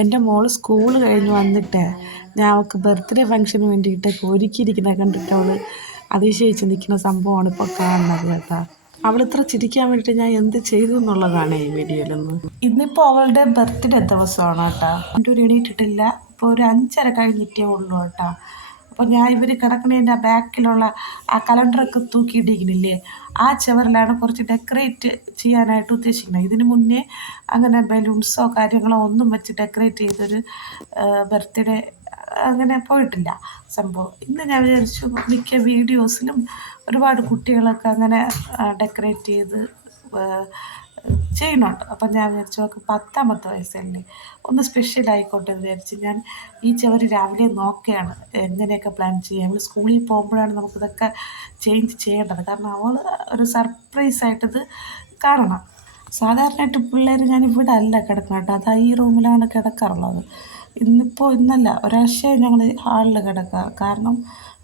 എൻ്റെ മോള് സ്കൂൾ കഴിഞ്ഞ് വന്നിട്ട് ഞാൻ അവൾക്ക് ബർത്ത്ഡേ ഫംഗ്ഷന് വേണ്ടിയിട്ടൊക്കെ ഒരുക്കിയിരിക്കുന്നത് കണ്ടിട്ട് അവൾ അതിശയിച്ച് നിൽക്കുന്ന സംഭവമാണ് ഇപ്പോൾ കാണുന്നത് കേട്ടോ. അവൾ ഇത്ര ചിരിക്കാൻ വേണ്ടിയിട്ട് ഞാൻ എന്ത് ചെയ്തു എന്നുള്ളതാണ് ഈ വീഡിയോയിലൊന്ന്. ഇന്നിപ്പോൾ അവളുടെ ബർത്ത്ഡേ ദിവസമാണ് കേട്ടോ. എൻ്റെ ഒരു എണീറ്റിട്ടില്ല, ഇപ്പോൾ ഒരു 5:30 കഴിഞ്ഞിട്ടേ ഉള്ളൂ കേട്ടോ. അപ്പോൾ ഞാൻ ഇവർ കിടക്കണതിൻ്റെ ബാക്കിലുള്ള ആ കലണ്ടറൊക്കെ തൂക്കിയിട്ടിരിക്കുന്നില്ലേ, ആ ചുവരിലാണ് കുറച്ച് ഡെക്കറേറ്റ് ചെയ്യാനായിട്ട് ഉദ്ദേശിക്കുന്നത്. ഇതിന് മുന്നേ അങ്ങനെ ബലൂൺസോ കാര്യങ്ങളോ ഒന്നും വെച്ച് ഡെക്കറേറ്റ് ചെയ്തൊരു ബർത്ത്ഡേ അങ്ങനെ പോയിട്ടില്ല സംഭവം. ഇന്ന് ഞാൻ വിചാരിച്ചു, മിക്ക വീഡിയോസിലും ഒരുപാട് കുട്ടികളൊക്കെ അങ്ങനെ ഡെക്കറേറ്റ് ചെയ്ത് ചെയ്യുന്നുണ്ട്. അപ്പം ഞാൻ വിചാരിച്ചു അവൾക്ക് 10ാമത്തെ വയസ്സല്ലേ, ഒന്ന് സ്പെഷ്യൽ ആയിക്കോട്ടെ എന്ന് വിചാരിച്ച് ഞാൻ ഈ ചവർ രാവിലെ നോക്കുകയാണ് എങ്ങനെയൊക്കെ പ്ലാൻ ചെയ്യാം. അവൾ സ്കൂളിൽ പോകുമ്പോഴാണ് നമുക്കിതൊക്കെ ചേഞ്ച് ചെയ്യേണ്ടത്. കാരണം അവൾ ഒരു സർപ്രൈസായിട്ടിത് കാണണം. സാധാരണയായിട്ട് പിള്ളേർ ഞാൻ ഇവിടെ അല്ല കിടക്കണം കേട്ടോ, അതാ ഈ റൂമിലാണ് കിടക്കാറുള്ളത്. ഇന്നല്ല ഒരാഴ്ചയായി ഞങ്ങൾ ഹാളിൽ കിടക്കുക. കാരണം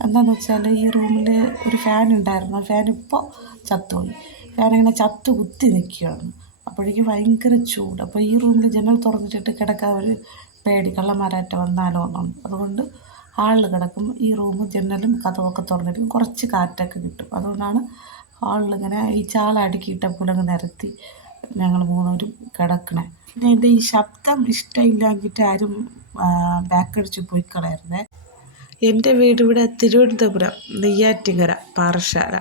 എന്താണെന്ന് വെച്ചാൽ ഈ റൂമിൽ ഒരു ഫാൻ ഉണ്ടായിരുന്നു, ഫാൻ ഇപ്പോൾ ചത്തുപോയി. ഫാനിങ്ങനെ ചത്തു കുത്തി നിൽക്കുകയാണ്. അപ്പോഴേക്കും ഭയങ്കര ചൂട്. അപ്പോൾ ഈ റൂമിൽ ജനൽ തുറന്നിട്ടിട്ട് കിടക്കാൻ ഒരു പേടി, കള്ളന്മാരായിട്ട് വന്നാലോ എന്നുണ്ട്. അതുകൊണ്ട് ഹാളിൽ കിടക്കും. ഈ റൂമും ജനലും കഥവൊക്കെ തുറന്നിട്ട് കുറച്ച് കാറ്റൊക്കെ കിട്ടും. അതുകൊണ്ടാണ് ഹാളിൽ ഇങ്ങനെ ഈ ചാള അടുക്കിയിട്ടപ്പോൾ അങ്ങ് നിരത്തി ഞങ്ങൾ മൂന്നവരും കിടക്കണേ. പിന്നെ എൻ്റെ ഈ ശബ്ദം ഇഷ്ടമില്ലാഞ്ഞിട്ട് ആരും ബാക്കടിച്ച് പോയി കളയരുതേ. എൻ്റെ വീട് ഇവിടെ തിരുവനന്തപുരം നെയ്യാറ്റിങ്കര പാറശാല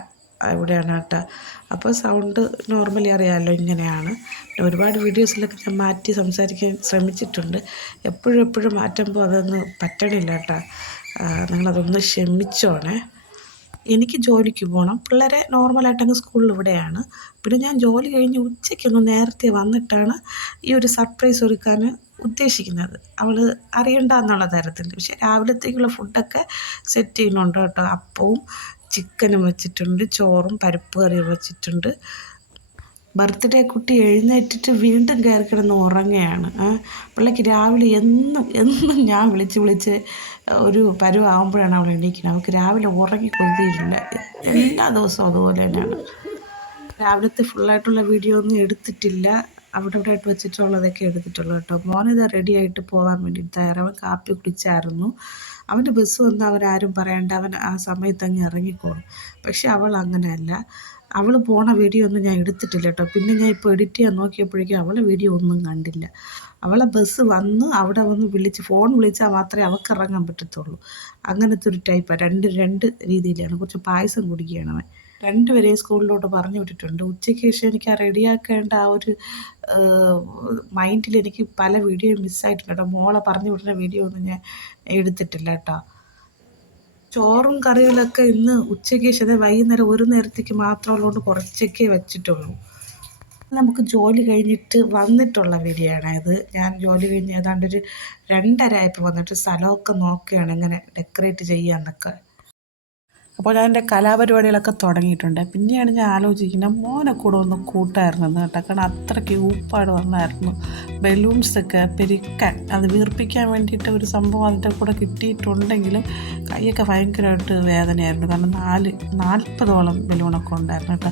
ഇവിടെയാണ് കേട്ടോ. അപ്പോൾ സൗണ്ട് നോർമലി അറിയാമല്ലോ ഇങ്ങനെയാണ്. ഒരുപാട് വീഡിയോസിലൊക്കെ ഞാൻ മാറ്റി സംസാരിക്കാൻ ശ്രമിച്ചിട്ടുണ്ട്. എപ്പോഴും മാറ്റുമ്പോൾ അതൊന്ന് പറ്റണില്ല കേട്ടോ. നിങ്ങളതൊന്ന് ക്ഷമിച്ചോണേ. എനിക്ക് ജോലിക്ക് പോകണം, പിള്ളേരെ നോർമലായിട്ടങ്ങ് സ്കൂളിൽ ഇവിടെയാണ്. പിന്നെ ഞാൻ ജോലി കഴിഞ്ഞ് ഉച്ചയ്ക്കൊന്ന് നേരത്തെ വന്നിട്ടാണ് ഈ ഒരു സർപ്രൈസ് ഒരുക്കാൻ ഉദ്ദേശിക്കുന്നത്. അവൾ അറിയണ്ട എന്നുള്ള തരത്തിൽ. പക്ഷേ രാവിലത്തേക്കുള്ള ഫുഡൊക്കെ സെറ്റ് ചെയ്യുന്നുണ്ട് കേട്ടോ. അപ്പവും ചിക്കനും വെച്ചിട്ടുണ്ട്, ചോറും പരിപ്പ് കറിയും വെച്ചിട്ടുണ്ട്. ബർത്ത്ഡേ കുട്ടി എഴുന്നേറ്റിട്ട് വീണ്ടും കയറി കിടന്ന് ഉറങ്ങുകയാണ്. പിള്ളേക്ക് രാവിലെ എന്നും ഞാൻ വിളിച്ച് ഒരു പരുവാകുമ്പോഴാണ് അവൾ എണീക്കുന്നത്. അവൾക്ക് രാവിലെ ഉറങ്ങി കൊതിയില്ല. എല്ലാ ദിവസവും അതുപോലെ തന്നെയാണ്. രാവിലത്തെ ഫുള്ളായിട്ടുള്ള വീഡിയോ ഒന്നും എടുത്തിട്ടില്ല, അവിടെ ആയിട്ട് വെച്ചിട്ടുള്ളതൊക്കെ എടുത്തിട്ടുള്ളൂ കേട്ടോ. മോനിത് റെഡി ആയിട്ട് പോകാൻ വേണ്ടി തയ്യാറവൻ കാപ്പി കുടിച്ചായിരുന്നു. അവൻ്റെ ബസ് വന്ന് അവരാരും പറയണ്ട, അവൻ ആ സമയത്ത് അങ്ങ് ഇറങ്ങിക്കോളും. പക്ഷെ അവൾ അങ്ങനെയല്ല. അവൾ പോണ വീഡിയോ ഒന്നും ഞാൻ എടുത്തിട്ടില്ല കേട്ടോ. പിന്നെ ഞാൻ ഇപ്പോൾ എഡിറ്റ് ചെയ്യാൻ നോക്കിയപ്പോഴേക്കും അവളെ വീഡിയോ ഒന്നും കണ്ടില്ല. അവളെ ബസ് വന്ന് അവിടെ വന്ന് ഫോൺ വിളിച്ചാൽ മാത്രമേ അവൾക്ക് ഇറങ്ങാൻ പറ്റത്തുള്ളൂ. അങ്ങനത്തെ ഒരു ടൈപ്പാണ്. രണ്ട് രീതിയിലാണ്. കുറച്ച് പായസം കുടിക്കുകയാണ് അവൻ. രണ്ടുപേരെയും സ്കൂളിലോട്ട് പറഞ്ഞു വിട്ടിട്ടുണ്ട്. ഉച്ചയ്ക്ക് ശേഷം എനിക്ക് ആ റെഡിയാക്കേണ്ട ആ ഒരു മൈൻഡിൽ എനിക്ക് പല വീഡിയോയും മിസ്സായിട്ടുണ്ട് കേട്ടോ. മോളെ പറഞ്ഞു വിടുന്ന വീഡിയോ ഒന്നും ഞാൻ എടുത്തിട്ടില്ല കേട്ടോ. ചോറും കറികളൊക്കെ ഇന്ന് ഉച്ചയ്ക്ക് ശേഷം വൈകുന്നേരം ഒരു നേരത്തേക്ക് മാത്രമുള്ളതുകൊണ്ട് കുറച്ചൊക്കെ വെച്ചിട്ടുള്ളൂ. നമുക്ക് ജോലി കഴിഞ്ഞിട്ട് വന്നിട്ടുള്ള വീഡിയോ ആണ് ഇത്. ഞാൻ ജോലി കഴിഞ്ഞ് ഏതാണ്ടൊരു 2:30 ആയപ്പോൾ വന്നിട്ട് സ്ഥലമൊക്കെ നോക്കുകയാണ് എങ്ങനെ ഡെക്കറേറ്റ് ചെയ്യാമെന്നൊക്കെ. അപ്പോൾ ഞാൻ എൻ്റെ കലാപരിപാടികളൊക്കെ തുടങ്ങിയിട്ടുണ്ട്. പിന്നെയാണ് ഞാൻ ആലോചിക്കുന്നത് മോനെ കൂടെ ഒന്ന് കൂട്ടായിരുന്നു കേട്ടോ. കാരണം അത്രയ്ക്ക് ഊപ്പാട് വന്നായിരുന്നു. ബലൂൺസൊക്കെ പെരുക്കാൻ, അത് വീർപ്പിക്കാൻ വേണ്ടിയിട്ട് ഒരു സംഭവം അതിൻ്റെ കൂടെ കിട്ടിയിട്ടുണ്ടെങ്കിലും കൈയൊക്കെ ഭയങ്കരമായിട്ട് വേദനയായിരുന്നു. കാരണം 40ഓളം ബലൂണൊക്കെ ഉണ്ടായിരുന്നു കേട്ടോ.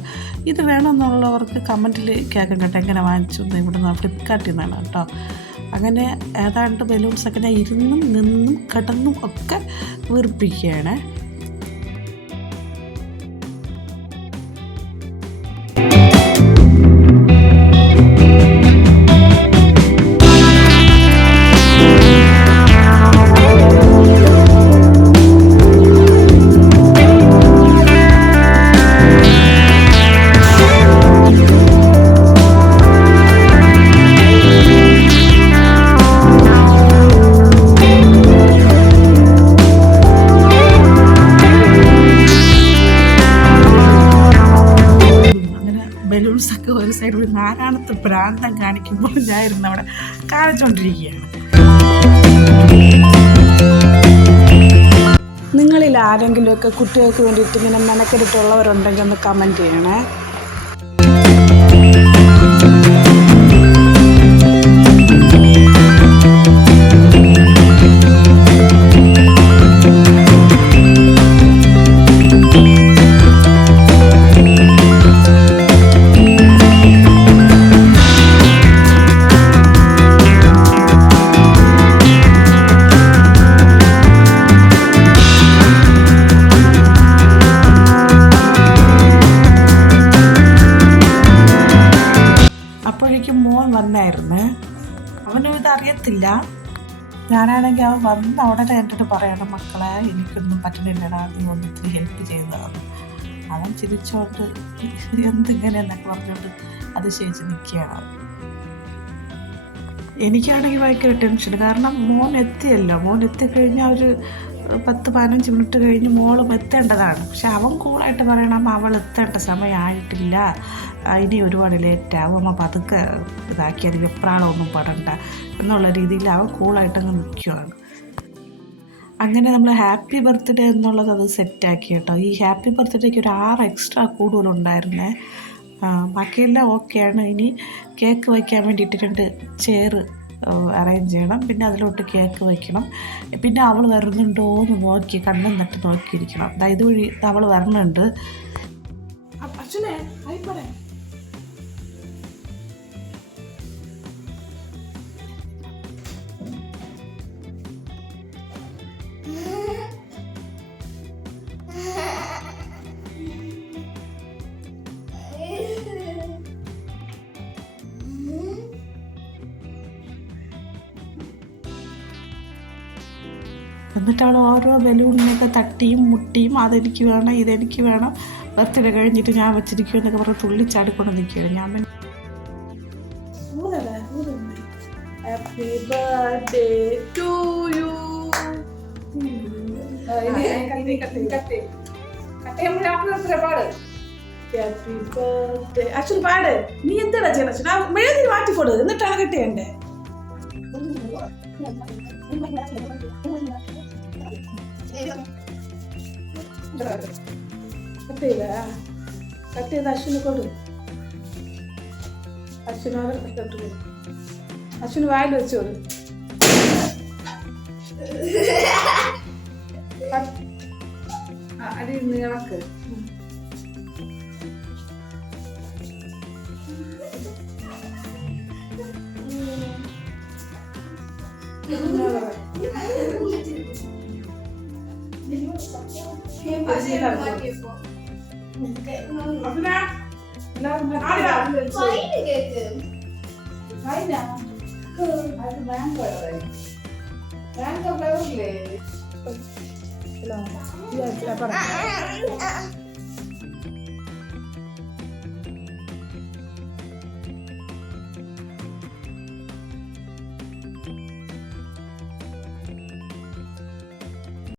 ഇത് വേണമെന്നുള്ളവർക്ക് കമൻറ്റിൽ കേൾക്കാം കേട്ടോ, എങ്ങനെ വാങ്ങിച്ചു ഇവിടെ നിന്ന് ഫ്ലിപ്കാർട്ടിൽ നിന്നാണ് കേട്ടോ. അങ്ങനെ ഏതാണ്ട് ബലൂൺസൊക്കെ ഞാൻ ഇരുന്നും നിന്നും കിടന്നും ഒക്കെ വീർപ്പിക്കുകയാണ്. ബലൂൺസൊക്കെ ഒരു സൈഡിൽ നാരായണത്ത് ഭ്രാന്തം കാണിക്കുമ്പോൾ ഞാൻ ഇരുന്ന് അവിടെ കാണിച്ചുകൊണ്ടിരിക്കുകയാണ്. നിങ്ങളിൽ ആരെങ്കിലുമൊക്കെ കുട്ടികൾക്ക് വേണ്ടിയിട്ട് ഇങ്ങനെ മെനക്കെടുത്തുള്ളവരുണ്ടെങ്കിൽ ഒന്ന് കമൻറ്റ് ചെയ്യണേ. അപ്പോഴേക്കും മോൻ വന്നായിരുന്നു. അവനും ഇതറിയത്തില്ല. ഞാനാണെങ്കിൽ അവൻ വന്ന ഉടനെ എൻ്റെ പറയണം, മക്കളെ എനിക്കൊന്നും പറ്റണില്ലടാ, നീ ഒന്ന് ഇത്തിരി ഹെൽപ്പ് ചെയ്തതാണ്. അവൻ ചിരിച്ചോണ്ട് എന്തിങ്ങനെ എന്നൊക്കെ പറഞ്ഞുകൊണ്ട് അതിശയിച്ച് നിൽക്കുകയാണ്. എനിക്കാണെങ്കിൽ ഭയങ്കര ടെൻഷൻ, കാരണം മോൻ എത്തിയല്ലോ. മോൻ എത്തിക്കഴിഞ്ഞാൽ ഒരു 10-15 മിനിറ്റ് കഴിഞ്ഞ് മോളും എത്തേണ്ടതാണ്. പക്ഷെ അവൻ കൂളായിട്ട് പറയണം, അവൾ എത്തേണ്ട സമയമായിട്ടില്ല, ഇനി ഒരുപാട് ലേറ്റാവും, അമ്മ പതുക്കെ ഇതാക്കിയാൽ എപ്രാളമൊന്നും പെടണ്ട എന്നുള്ള രീതിയിൽ അവൻ കൂളായിട്ടങ്ങ് നിൽക്കുകയാണ്. അങ്ങനെ നമ്മൾ ഹാപ്പി ബർത്ത്ഡേ എന്നുള്ളത് അത് സെറ്റാക്കി കേട്ടോ. ഈ ഹാപ്പി ബർത്ത്ഡേക്ക് ഒരു 6 എക്സ്ട്രാ കൂടുതലുണ്ടായിരുന്നേ. ബാക്കിയെല്ലാം ഓക്കെയാണ്. ഇനി കേക്ക് വയ്ക്കാൻ വേണ്ടിയിട്ട് 2 ചെയർ അറേഞ്ച് ചെയ്യണം. പിന്നെ അതിലോട്ട് കേക്ക് വയ്ക്കണം. പിന്നെ അവൾ വരുന്നുണ്ടോ എന്ന് നോക്കി കണ്ണും നട്ട് നോക്കിയിരിക്കണം. ഇതുവഴി അവൾ വരുന്നുണ്ട്. എന്നിട്ട് അവൾ ഓരോ ബലൂണിനെയൊക്കെ തട്ടിയും മുട്ടിയും അതെനിക്ക് വേണം, ഇതെനിക്ക് വേണം, ബർത്ത്ഡേ കഴിഞ്ഞിട്ട് ഞാൻ വെച്ചിരിക്കും എന്നൊക്കെ പറഞ്ഞ് തുള്ളിച്ചാടിക്കൊണ്ട് നിൽക്കുകയാണ്. ഞാൻ ഹാപ്പി ബർത്ത്ഡേ ടു യു. അച്ഛൻ പാട്. നീ എന്താ ചെയ്യണം അച്ഛൻ? മെഴുതി മാറ്റിക്കൊടു, എന്നിട്ടാണ് കെട്ടിയണ്ടേ. കട്ട് ചെയ്ത് അശ്വിന് കൊടു. അശ്വിന് വായിൽ വെച്ചോളൂ. അടി നീളക്ക്. മാംഗോ ഫ്ലേവറില്ലേ?